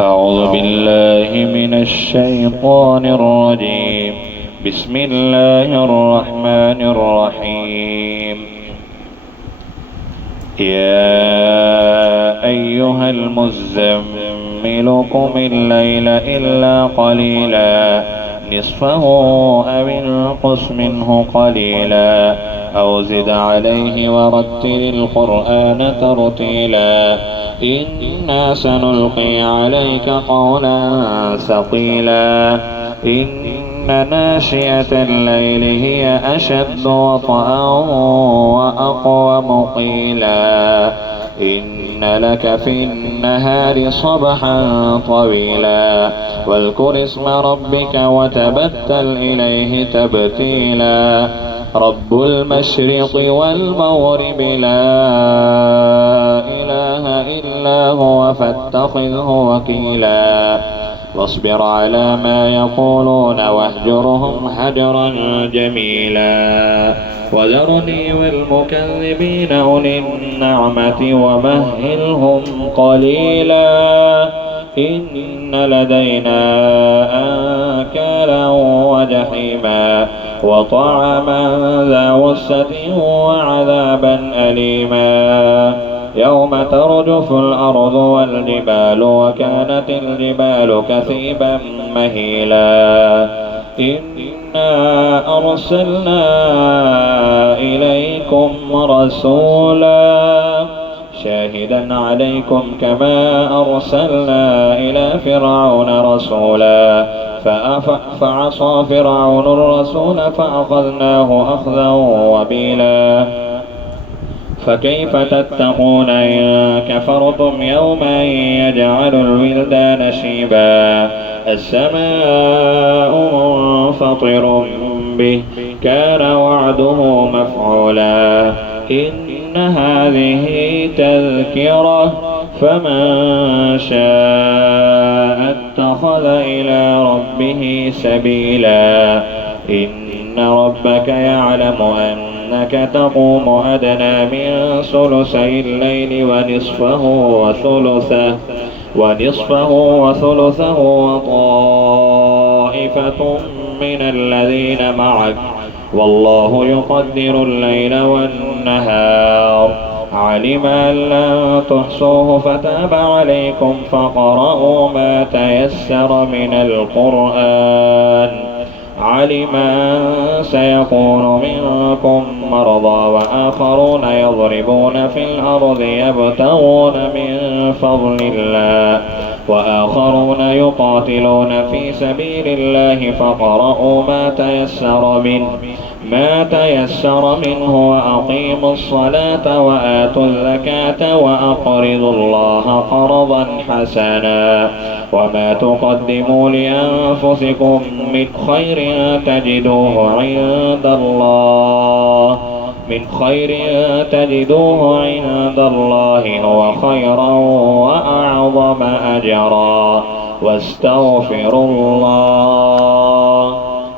أعوذ بالله من الشيطان الرجيم. بسم الله الرحمن الرحيم. يا أيها المزمل قم الليل إلا قليلا نصفه أو انقص منه قليلا أو زد عليه ورتل القرآن ترتيلا إنا سنلقي عليك قولا ثقيلا إن ناشئة الليل هي أشد وطئا وأقوم قيلا إن لك في النهار صبحا طويلا واذكر اسم ربك وتبتل إليه تبتيلا رب المشرق والمغرب لا إله إلا هو فاتخذه وكيلا واصبر على ما يقولون واهجرهم هجرا جميلا وذرني والمكذبين أولي النعمة ومهلهم قليلا إن لدينا أنكالا وجحيما وطعما ذا غصة وعذابا أليما يوم ترجف الأرض والجبال وكانت الجبال كثيبا مهيلا إنا أرسلنا إليكم رسولا شاهدا عليكم كما أرسلنا إلى فرعون رسولا فعصى فرعون الرسول فأخذناه أخذا وبيلا فكيف تتقون إن كفرتم يوما يجعل الولدان شيبا السماء منفطر به كان وعده مفعولا إن هذه تذكرة فمن شاء اتخذ إلى ربه سبيلا إن ربك يعلم أنك تقوم أدنى من ثلثي الليل ونصفه وثلثه وطائفة من الذين معك والله يقدر الليل والنهار علم أن لن تحصوه فتاب عليكم فقرأوا ما تيسر من القرآن علم أن سيكون منكم مرضى وآخرون يضربون في الأرض يبتغون من فضل الله وآخرون يقاتلون في سبيل الله فقرأوا ما تيسر منه وأقيموا الصلاة وآتوا الزكاة وأقرضوا الله قرضا حسنا وما تقدموا لأنفسكم من خير تجدوه عند الله هو خيرا وأعظم أجرا واستغفروا الله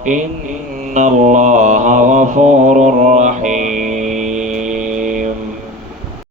إن الله غفور رحيم.